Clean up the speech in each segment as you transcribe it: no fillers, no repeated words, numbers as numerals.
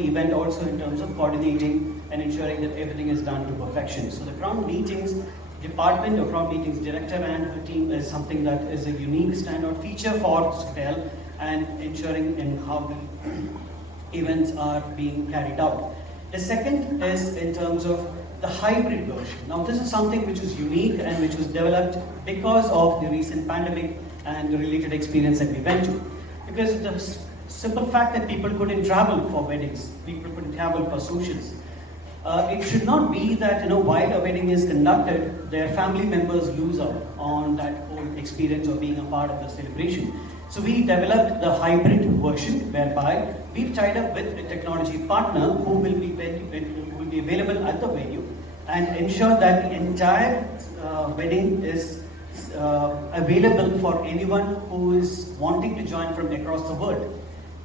event also in terms of coordinating and ensuring that everything is done to perfection. So the Crown Meetings department or Crown Meetings director and her team is something that is a unique standout feature for this hotel and ensuring in how the events are being carried out. The second is in terms of the hybrid version. Now this is something which is unique and which was developed because of the recent pandemic and the related experience that we went to. Because the simple fact that people couldn't travel for weddings, people couldn't travel for socials. It should not be that while a wedding is conducted, their family members lose out on that whole experience of being a part of the celebration. So we developed the hybrid version whereby we've tied up with a technology partner who will be available at the venue and ensure that the entire wedding is available for anyone who is wanting to join from across the world.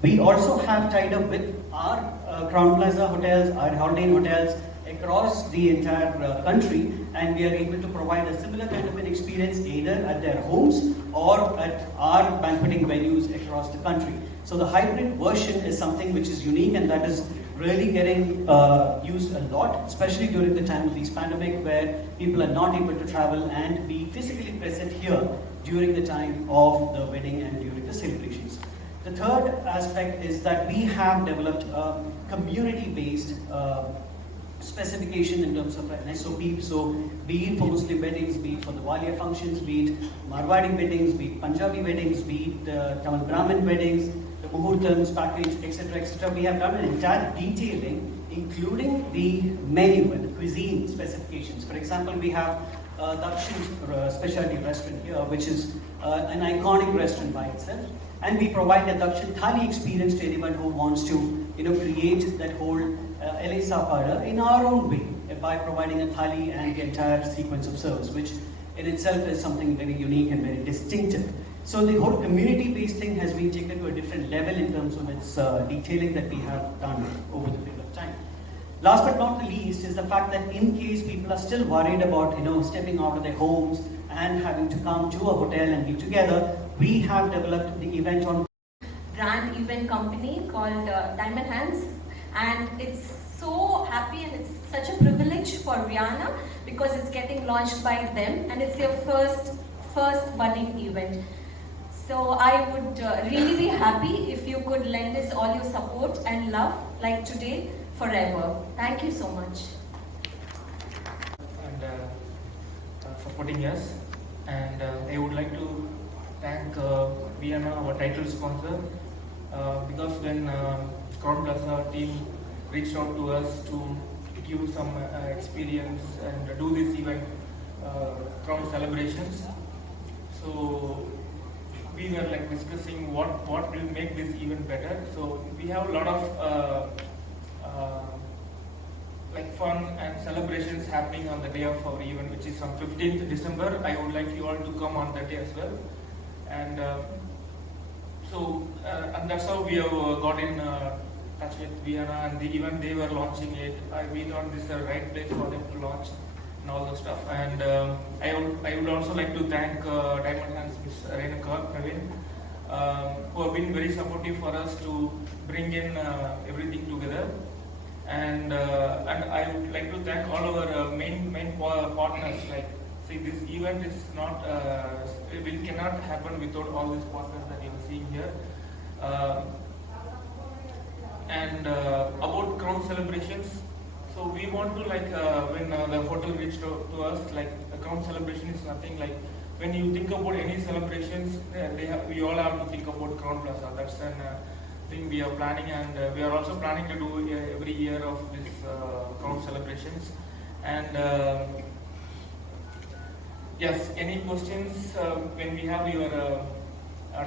We also have tied up with our Crown Plaza hotels, our Holiday Inn hotels across the entire country, and we are able to provide a similar kind of an experience either at their homes or at our banqueting venues across the country. So the hybrid version is something which is unique and that is really getting used a lot, especially during the time of this pandemic where people are not able to travel and be physically present here during the time of the wedding and during the celebrations. The third aspect is that we have developed a community-based specification in terms of an SOP. So be it for Muslim weddings, be it for the Walia functions, be it Marwadi weddings, be it Punjabi weddings, be it Tamil Brahmin weddings, the Muhurtams package, etc., etc. We have done an entire detailing, including the menu and the cuisine specifications. For example, we have Dakshin specialty restaurant here, which is an iconic restaurant by itself. And we provide a Dakshin Thali experience to anyone who wants to create that whole LA Sapada in our own way by providing a thali and the entire sequence of service, which in itself is something very unique and very distinctive. So the whole community-based thing has been taken to a different level in terms of its detailing that we have done over the period of time. Last but not the least is the fact that in case people are still worried about stepping out of their homes and having to come to a hotel and be together, we have developed the event on brand event company called Diamond Hands, and it's so happy and it's such a privilege for Rihanna because it's getting launched by them and it's their first budding event. So I would really be happy if you could lend us all your support and love like today forever. Thank you so much. And supporting us, and I would like to thank Vienna, our title sponsor, because when Crown Plaza team reached out to us to give some experience and do this event, Crown celebrations. So we were discussing what will make this event better. So we have a lot of fun and celebrations happening on the day of our event, which is on 15th December. I would like you all to come on that day as well. And and that's how we have got in touch with Vienna, and even they were launching it. We thought this is the right place for them to launch and all the stuff. And I would also like to thank Diamond Hands, Ms. Renuka Praveen, who have been very supportive for us to bring in everything together. And I would like to thank all our main partners. See, this event is not, it cannot happen without all these partners that you are seeing here. About Crown celebrations, so we want to when the hotel reached out to us, a Crown celebration is nothing like, when you think about any celebrations, we all have to think about Crown Plaza. That's an thing we are planning, and we are also planning to do every year of this Crown celebrations. And yes, any questions when we have your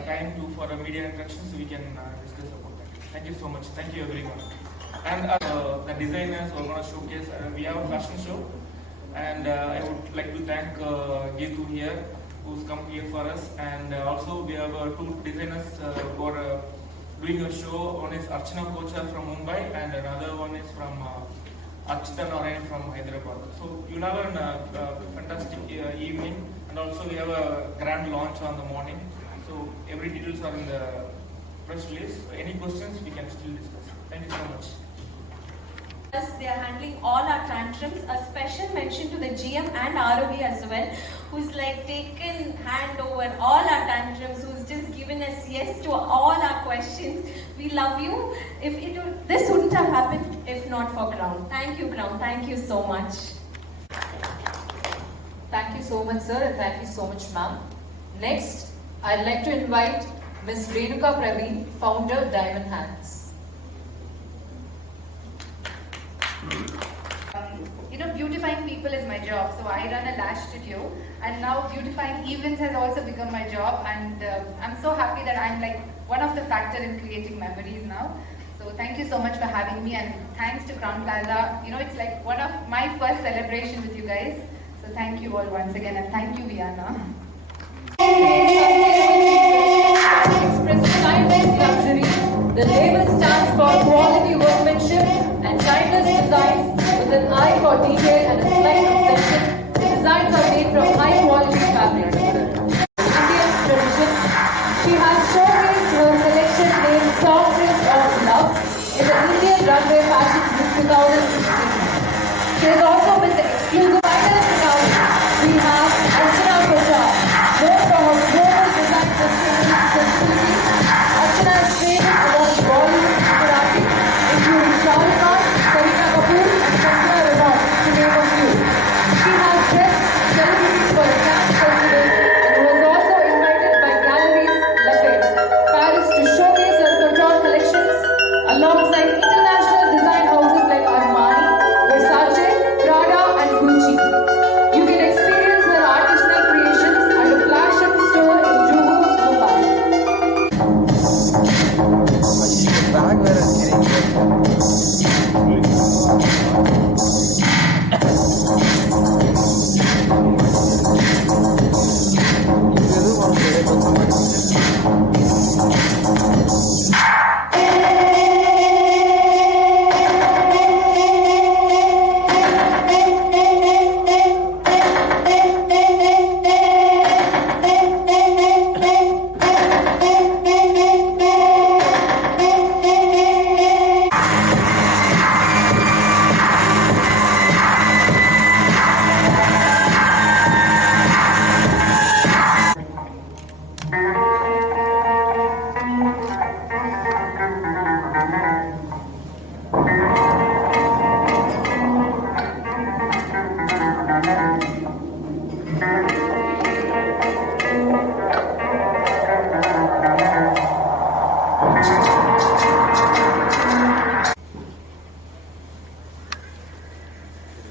time for media interactions, we can discuss about that. Thank you so much. Thank you everyone. And the designers are going to showcase. We have a fashion show, and I would like to thank Geetu here, who's come here for us. And also we have two designers who are doing a show. One is Archana Kochar from Mumbai, and another one is from Archita Narayan from Hyderabad. So you'll have a fantastic evening, and also we have a grand launch on the morning. So every details are in the press release. Any questions we can still discuss. Thank you so much. Yes, they are handling all our tantrums. A special mention to the GM and ROD as well, who's like taken hand over all our tantrums, who's just given us yes to all our questions. We love you. This wouldn't have happened if not for Crown. Thank you, Crown. Thank you so much. Thank you so much, sir, and thank you so much, ma'am. Next, I'd like to invite Ms. Renuka Praveen, founder, Diamond Hands. Beautifying people is my job. So I run a lash studio, and now beautifying events has also become my job. And I'm so happy that I'm like one of the factor in creating memories now. So thank you so much for having me, and thanks to Crown Plaza. It's like one of my first celebration with you guys. So thank you all once again, and thank you, Viana. Express timeless luxury. The label stands for quality workmanship and timeless designs with an eye for detail and a slight obsession. The designs are made from high quality fabrics. Indian tradition. She has showcased her collection named Soft Prince of Love in the Indian Runway Fashion Week 2016. She has also been the exclusive final. We have Archana Prasad, known for her global design sensibility. Archana is famous among Bollywood Gujarati, including Shah Rukh Khan, Kareena Kapoor, and Katrina Kaif, to name a few. She has dressed celebrities for the Cannes Festival and was also invited by Galleries Lafayette, Paris, to showcase her couture collections alongside international design houses like Armani, Versace, Prada, and Gucci. You can experience her artisanal creations at a flagship store in Juhu, Mumbai. Bag where it's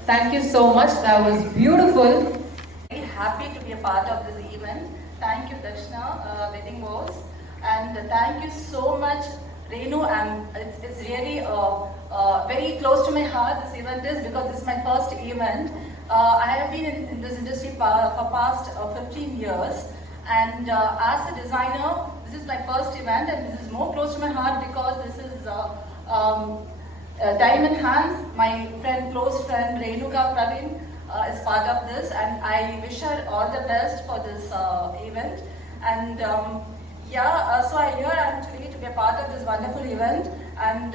Thank you so much. That was beautiful. Very happy to be a part of this event. Thank you, Darshana, Wedding Vows, and thank you so much, Renu. And it's really very close to my heart. This event is because this is my first event. I have been in this industry for past 15 years, and as a designer, this is my first event, and this is more close to my heart because this is Diamond Hands. My close friend Renuka Praveen is part of this, and I wish her all the best for this event. And so I'm here actually to be a part of this wonderful event, and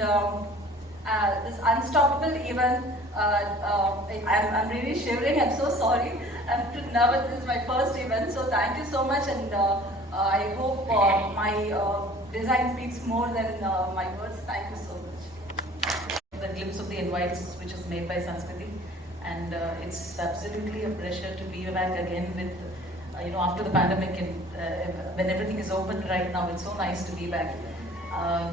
this unstoppable event. I'm really shivering. I'm so sorry. I'm too nervous. This is my first event, so thank you so much, and I hope my design speaks more than my words. Thank you so much. The glimpse of the invites which is made by Sanskriti, and it's absolutely a pleasure to be back again with after the pandemic and when everything is open right now. It's so nice to be back.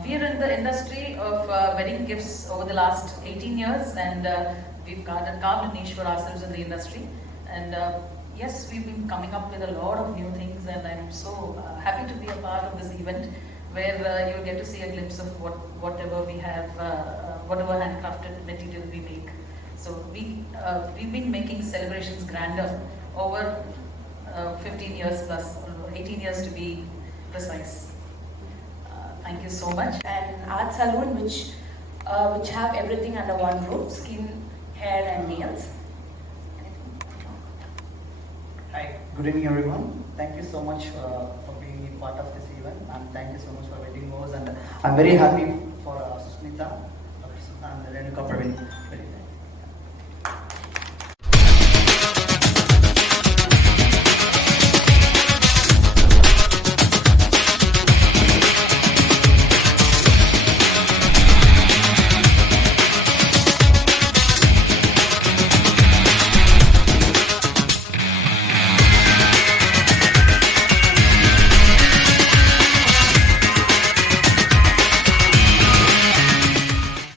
We are in the industry of wedding gifts over the last 18 years, and we've carved a niche for ourselves in the industry. And yes, we've been coming up with a lot of new things, and I'm so happy to be a part of this event where you'll get to see a glimpse of whatever we have, whatever handcrafted material we make. So we've been making celebrations grander over 15 years plus, 18 years to be precise. Thank you so much. An art salon which have everything under one roof: skin, hair, and nails. Hi, good evening everyone. Thank you so much for being a part of this event, and thank you so much for Wedding Vows, and I'm very happy